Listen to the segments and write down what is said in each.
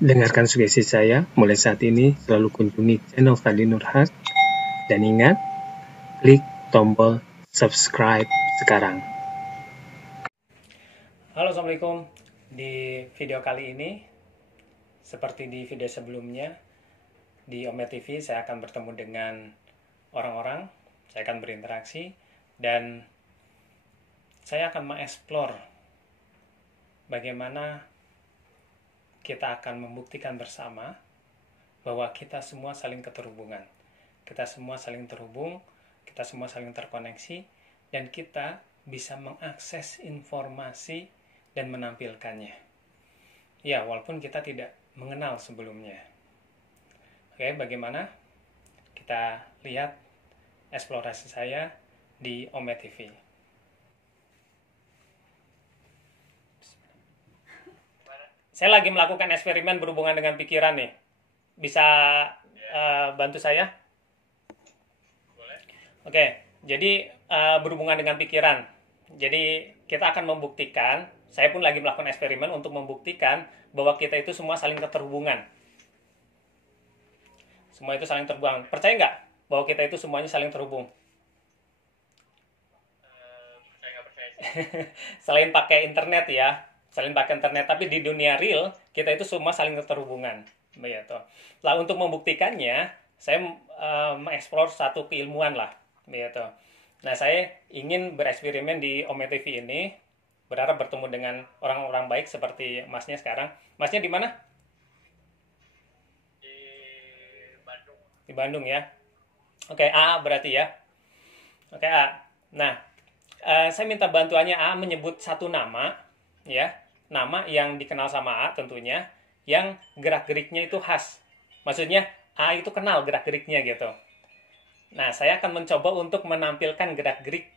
Dengarkan sugesti saya, mulai saat ini selalu kunjungi channel Fadli Nurhak, dan ingat, klik tombol subscribe sekarang. Halo, Assalamualaikum. Di video kali ini, seperti di video sebelumnya, di Ome TV saya akan bertemu dengan orang-orang, saya akan berinteraksi, dan saya akan mengeksplor bagaimana kita akan membuktikan bersama bahwa kita semua saling keterhubungan. Kita semua saling terhubung, kita semua saling terkoneksi, dan kita bisa mengakses informasi dan menampilkannya. Ya, walaupun kita tidak mengenal sebelumnya. Oke, bagaimana? Kita lihat eksplorasi saya di Ome TV. Saya lagi melakukan eksperimen berhubungan dengan pikiran nih. Bisa bantu saya? Boleh. Oke, jadi berhubungan dengan pikiran. Jadi kita akan membuktikan, saya pun lagi melakukan eksperimen untuk membuktikan bahwa kita itu semua saling keterhubungan. Semua itu saling terhubung. Percaya nggak bahwa kita itu semuanya saling terhubung? Percaya nggak percaya sih. Selain pakai internet ya, tapi di dunia real kita itu semua saling terhubungan. Begitu. Lah untuk membuktikannya, saya mengeksplor satu keilmuan lah. Begitu. Nah, saya ingin bereksperimen di Ome TV ini, berharap bertemu dengan orang-orang baik seperti masnya sekarang. Masnya di mana? Di Bandung. Di Bandung ya. Oke, A berarti ya. Oke, A. Nah, saya minta bantuannya A menyebut satu nama, ya, nama yang dikenal sama A tentunya, yang gerak-geriknya itu khas. Maksudnya A itu kenal gerak-geriknya gitu. Nah, saya akan mencoba untuk menampilkan gerak-gerik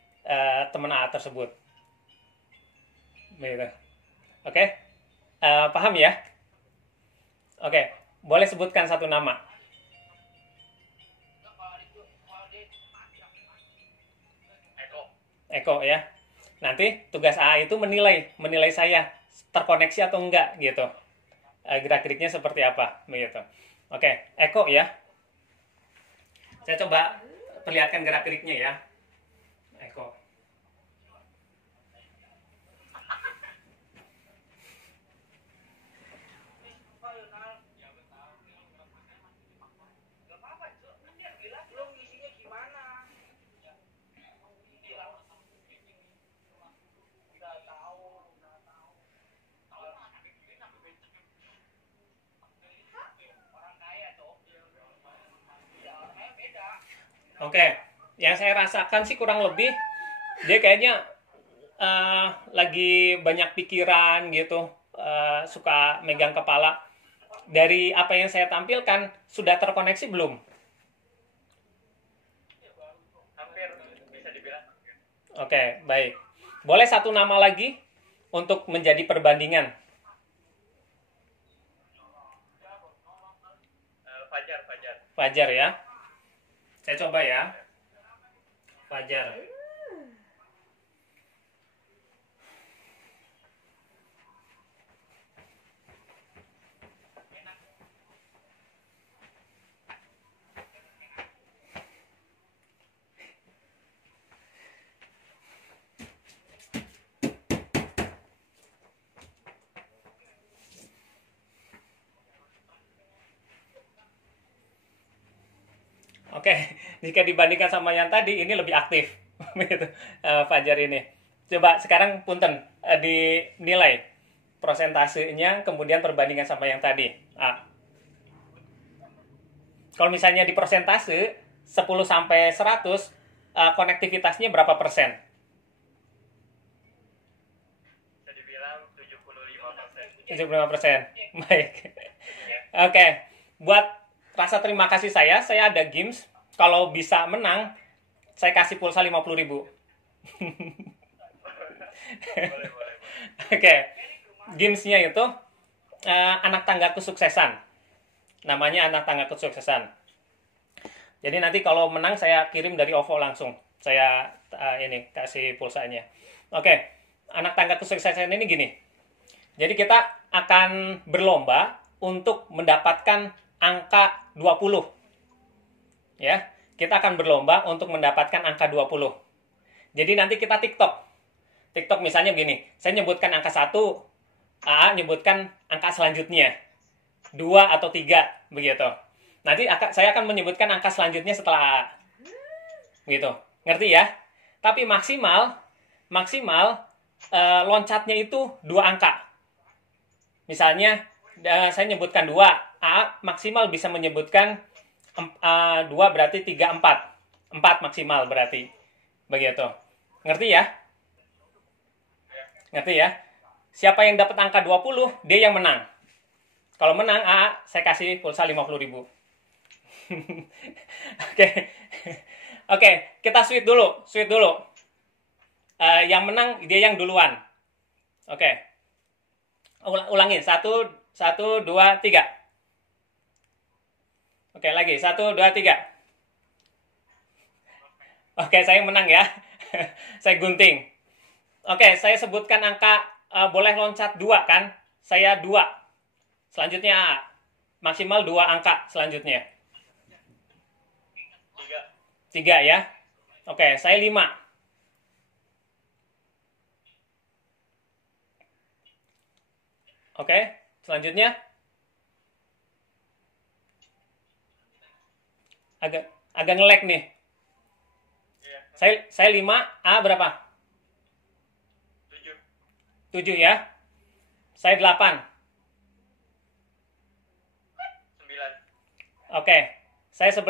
teman A tersebut. Gitu. Oke? Paham ya? Oke, boleh sebutkan satu nama. Eko ya. Nanti tugas A itu menilai saya terkoneksi atau enggak gitu. Gerak-geriknya seperti apa begitu. Oke, Eko ya. Saya coba perlihatkan gerak-geriknya ya. Eko. Oke, yang saya rasakan sih kurang lebih dia kayaknya lagi banyak pikiran gitu, suka megang kepala. Dari apa yang saya tampilkan, sudah terkoneksi belum? Hampir bisa dibilang. Oke, baik. Boleh satu nama lagi untuk menjadi perbandingan? Fajar ya. Saya coba ya. Fajar. Oke, jika dibandingkan sama yang tadi, ini lebih aktif. Fajar ini. Coba sekarang punten, dinilai prosentasenya, kemudian perbandingan sama yang tadi. Kalau misalnya di persentase 10 sampai 100, konektivitasnya berapa persen? Bisa dibilang 75%. Baik. Oke. Buat rasa terima kasih saya ada games. Kalau bisa menang, saya kasih pulsa 50.000. Oke. Gamesnya itu anak tangga kesuksesan. Namanya anak tangga kesuksesan. Jadi nanti kalau menang saya kirim dari OVO langsung. Saya ini kasih pulsanya. Oke. Anak tangga kesuksesan ini gini. Jadi kita akan berlomba untuk mendapatkan angka 20. Ya, kita akan berlomba untuk mendapatkan angka 20. Jadi nanti kita TikTok misalnya begini, saya nyebutkan angka 1, AA nyebutkan angka selanjutnya, 2 atau 3, begitu. Nanti saya akan menyebutkan angka selanjutnya setelah AA. Gitu. Ngerti ya? Tapi maksimal loncatnya itu 2 angka. Misalnya saya nyebutkan 2, AA maksimal bisa menyebutkan 2 berarti 3, 4 maksimal berarti. Begitu. Ngerti ya? Ngerti ya? Siapa yang dapat angka 20, dia yang menang. Kalau menang, saya kasih pulsa 50.000. Oke, kita sweet dulu. Yang menang, dia yang duluan. Oke. Ulangin. 1, 2, 3. Oke, lagi. 1, 2, 3. Oke, saya menang ya. Saya gunting. Oke, saya sebutkan angka, boleh loncat 2 kan? Saya 2. Selanjutnya A. Maksimal 2 angka selanjutnya. 3 ya. Oke, saya 5. Oke, selanjutnya. Agak nge-lag nih. Saya 5, A berapa? 7 ya. Saya 8. 9. Oke. Saya 11.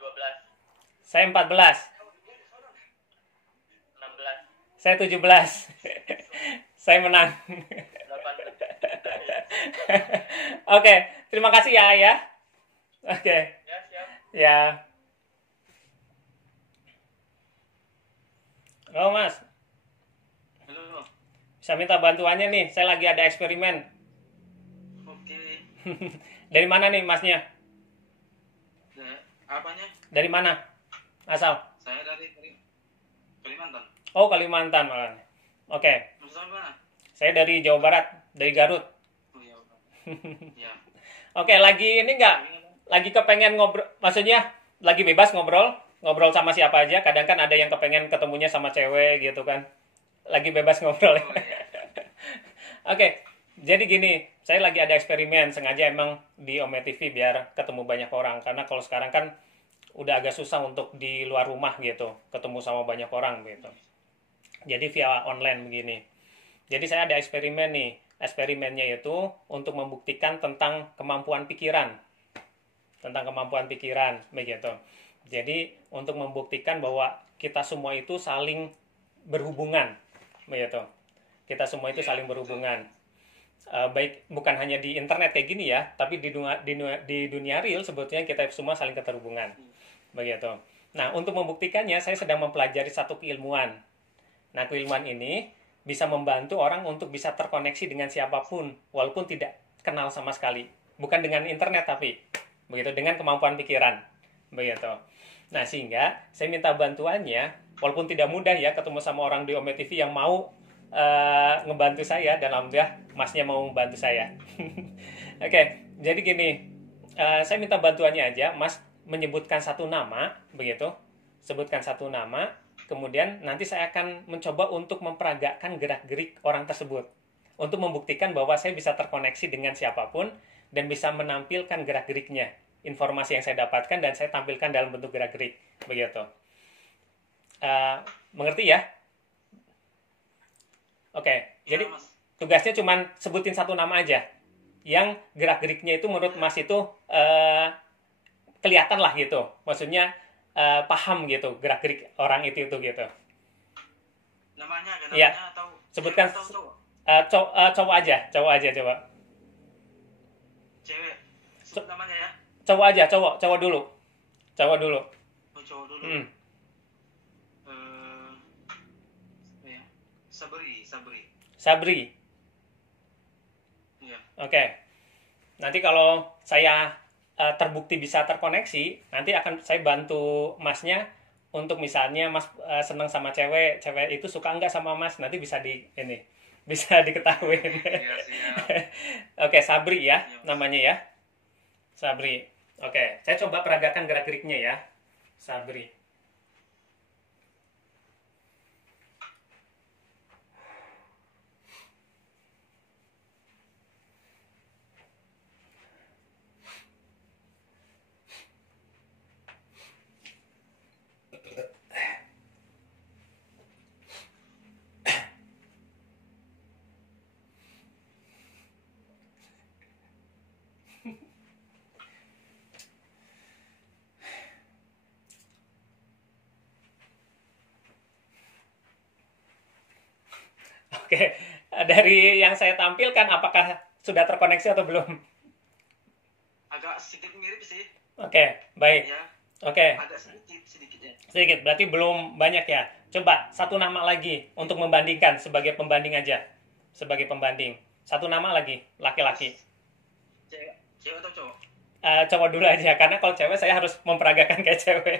12. Saya 14. 16. Saya 17. Saya menang. 8. Oke, terima kasih ya. Oke. Ya, siap. Ya. Halo, Mas. Halo. Bisa minta bantuannya nih, saya lagi ada eksperimen. Oke. Dari mana nih Masnya? Apanya? Dari mana? Asal? Saya dari Kalimantan. Oh, Kalimantan malah. Oke. Mas mana? Saya dari Jawa Barat, dari Garut. Oh ya. Ya. Oke, lagi ini enggak? Lagi kepengen ngobrol, maksudnya lagi bebas ngobrol sama siapa aja. Kadang kan ada yang kepengen ketemunya sama cewek gitu kan. Lagi bebas ngobrol. Oh, ya. Oke, jadi gini, saya lagi ada eksperimen, sengaja emang di Ome TV biar ketemu banyak orang. Karena kalau sekarang kan udah agak susah untuk di luar rumah gitu, ketemu sama banyak orang gitu. Jadi via online begini. Jadi saya ada eksperimen nih. Eksperimennya itu untuk membuktikan tentang kemampuan pikiran. Begitu. Jadi untuk membuktikan bahwa kita semua itu saling berhubungan, begitu. Kita semua itu saling berhubungan. Baik bukan hanya di internet kayak gini ya, tapi di dunia real sebetulnya kita semua saling keterhubungan, begitu. Nah, untuk membuktikannya saya sedang mempelajari satu keilmuan. Nah, keilmuan ini bisa membantu orang untuk bisa terkoneksi dengan siapapun, walaupun tidak kenal sama sekali. Bukan dengan internet tapi, begitu, dengan kemampuan pikiran, begitu. Nah, sehingga saya minta bantuannya, walaupun tidak mudah ya ketemu sama orang di Ome TV yang mau ngebantu saya, dan alhamdulillah Masnya mau membantu saya. Oke, jadi gini, saya minta bantuannya aja, Mas menyebutkan satu nama, begitu, sebutkan satu nama, kemudian nanti saya akan mencoba untuk memperagakan gerak-gerik orang tersebut, untuk membuktikan bahwa saya bisa terkoneksi dengan siapapun, dan bisa menampilkan gerak-geriknya, informasi yang saya dapatkan, dan saya tampilkan dalam bentuk gerak-gerik, begitu. Mengerti ya? Oke, jadi tugasnya cuma sebutin satu nama aja, yang gerak-geriknya itu menurut Mas itu kelihatan lah gitu, maksudnya paham gitu gerak-gerik orang itu gitu. Namanya ya. Atau sebutkan cowok aja coba. Cewek. Sebut namanya ya. Cowok aja, cowok dulu. Oh, cowok dulu. Ya. Sabri. Iya. Oke. Nanti kalau saya terbukti bisa terkoneksi, nanti akan saya bantu Masnya untuk misalnya Mas senang sama cewek itu suka enggak sama Mas, nanti bisa bisa diketahui. Iya, siap. Oke, Sabri ya Iya, Mas. namanya ya. Sabri. Oke, saya coba peragakan gerak-geriknya ya. Sabri. Oke, dari yang saya tampilkan apakah sudah terkoneksi atau belum? Agak sedikit mirip sih. Oke, baik. Ya, Oke, agak sedikit ya. sedikit. Berarti belum banyak ya. Coba satu nama lagi untuk membandingkan sebagai pembanding aja. Sebagai pembanding. Satu nama lagi, laki-laki. Cewek atau cowok? Cowok dulu aja, karena kalau cewek saya harus memperagakan kayak cewek.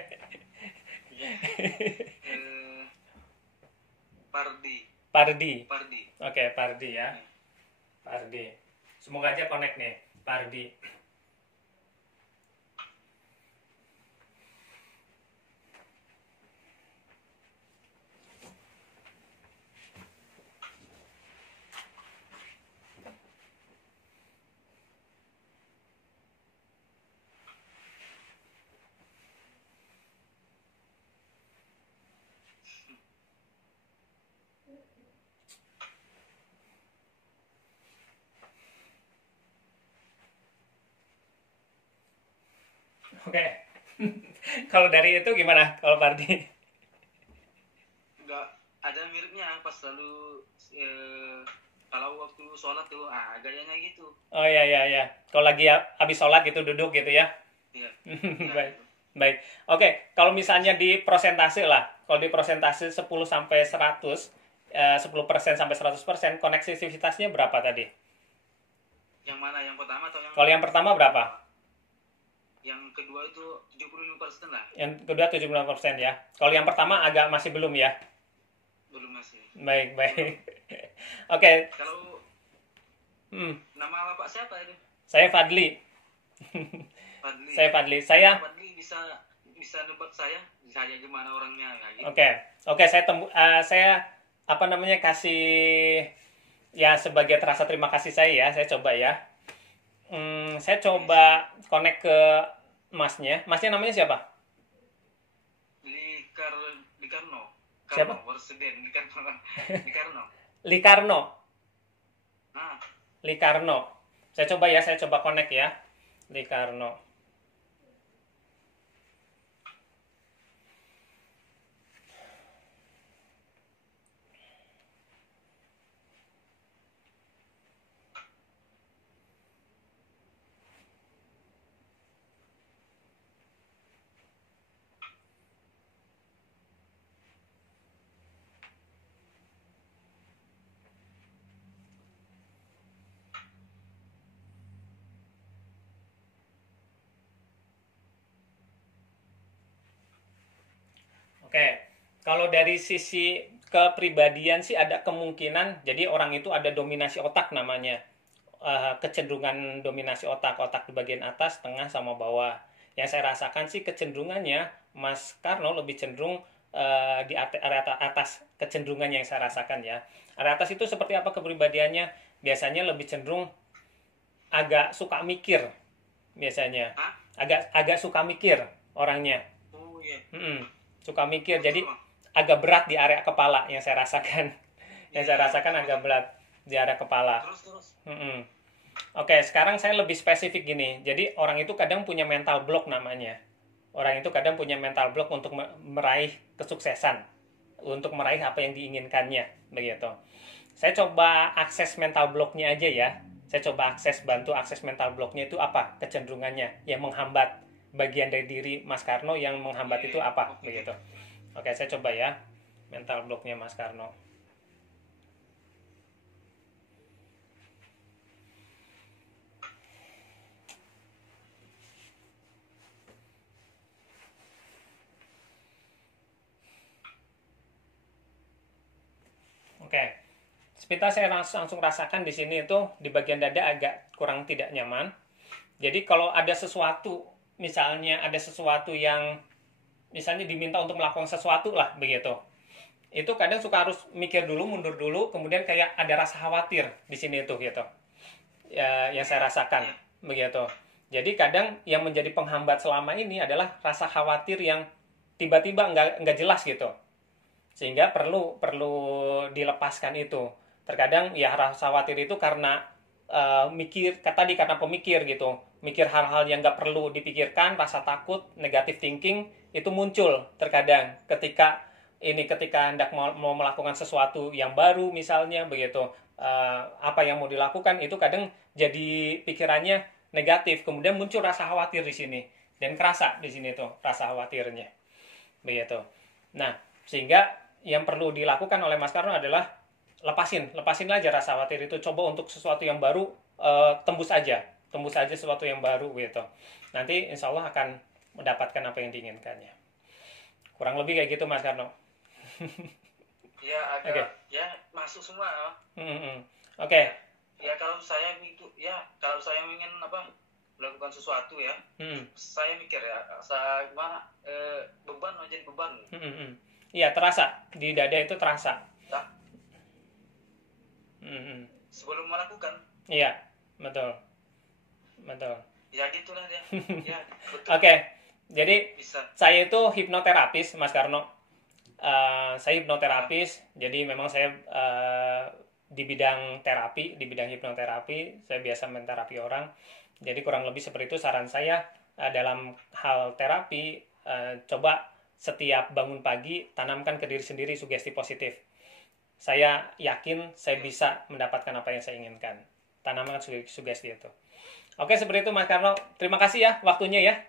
Eh, Pardi. Pardi. Oke, Pardi ya. Pardi. Semoga aja connect nih, Pardi. Oke. Kalau dari itu gimana kalau Pardi? Enggak ada miripnya pas lalu kalau waktu sholat tuh gayanya gitu. Oh iya. Kalau lagi habis sholat gitu duduk gitu ya. Iya. Baik. Baik. Oke, kalau misalnya di prosentase lah. Kalau di prosentase 10 sampai 100, 10% sampai 100%, koneksivitasnya berapa tadi? Yang mana, yang pertama atau yang Kalau yang pertama berapa? Yang kedua itu 75% lah. Yang kedua 75% ya. Kalau yang pertama agak masih belum ya. Belum masih. Baik. Oke. Kalau nama bapak siapa itu? Saya Fadli. Fadli. Saya Fadli. Saya Fadli bisa nebak saya gimana orangnya gitu. Oke, saya kasih ya sebagai terasa terima kasih saya coba ya. Saya coba connect ke masnya. Masnya namanya siapa? Likarno. Siapa? Warseden, Likarno. Likarno. Nah, Likarno. Saya coba connect ya. Likarno. Oke, kalau dari sisi kepribadian sih ada kemungkinan, jadi orang itu ada dominasi otak namanya. Kecenderungan dominasi otak di bagian atas, tengah, sama bawah. Yang saya rasakan sih kecenderungannya, Mas Karno lebih cenderung di area atas, kecenderungan yang saya rasakan ya. Area atas itu seperti apa kepribadiannya? Biasanya lebih cenderung agak suka mikir, biasanya. Agak suka mikir orangnya. oh iya. Suka mikir, jadi agak berat di area kepala yang saya rasakan. Yang saya rasakan agak berat di area kepala. Terus. Oke, sekarang saya lebih spesifik gini. Jadi orang itu kadang punya mental block namanya. Orang itu kadang punya mental block untuk meraih kesuksesan, untuk meraih apa yang diinginkannya, begitu. Saya coba akses mental blocknya aja ya. Saya coba bantu akses mental blocknya itu apa kecenderungannya yang menghambat bagian dari diri Mas Karno, yang menghambat itu apa, begitu. Oke, saya coba ya mental blocknya Mas Karno. Oke, sepintas saya langsung rasakan di sini itu di bagian dada agak kurang tidak nyaman. Jadi kalau ada sesuatu, misalnya ada sesuatu yang misalnya diminta untuk melakukan sesuatu lah begitu, itu kadang suka harus mikir dulu, mundur dulu, kemudian kayak ada rasa khawatir di sini itu gitu. Ya, yang saya rasakan begitu. Jadi kadang yang menjadi penghambat selama ini adalah rasa khawatir yang tiba-tiba nggak jelas gitu. Sehingga perlu dilepaskan itu. Terkadang ya rasa khawatir itu karena karena pemikir gitu, mikir hal-hal yang nggak perlu dipikirkan, rasa takut, negative thinking itu muncul terkadang ketika hendak mau melakukan sesuatu yang baru misalnya begitu, apa yang mau dilakukan itu kadang jadi pikirannya negatif, kemudian muncul rasa khawatir di sini dan kerasa di sini tuh rasa khawatirnya begitu. Nah, sehingga yang perlu dilakukan oleh Mas Karno adalah lepasin aja rasa khawatir itu, coba untuk sesuatu yang baru, tembus aja sesuatu yang baru gitu. Nanti insya Allah akan mendapatkan apa yang diinginkannya. Kurang lebih kayak gitu Mas Karno. Ya agak okay. Ya masuk semua. Oke. Ya kalau saya ingin melakukan sesuatu ya, saya mikir ya, gimana beban jadi beban. Iya terasa di dada itu terasa. Sebelum melakukan. Iya, betul. Ya gitulah ya. Ya, betul. Oke. Jadi bisa. Saya itu hipnoterapis, Mas Karno. Saya hipnoterapis. Jadi memang saya di bidang terapi, di bidang hipnoterapi, saya biasa menterapi orang. Jadi kurang lebih seperti itu saran saya dalam hal terapi. Coba setiap bangun pagi tanamkan ke diri sendiri sugesti positif. Saya yakin saya bisa mendapatkan apa yang saya inginkan. Tanamkan sugesti itu. Oke, seperti itu Mas Karno. Terima kasih ya waktunya ya.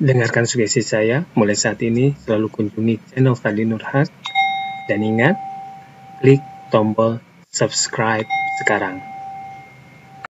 Dengarkan sugesti saya mulai saat ini, selalu kunjungi channel Fadli Nurhat. Dan ingat, klik tombol subscribe sekarang.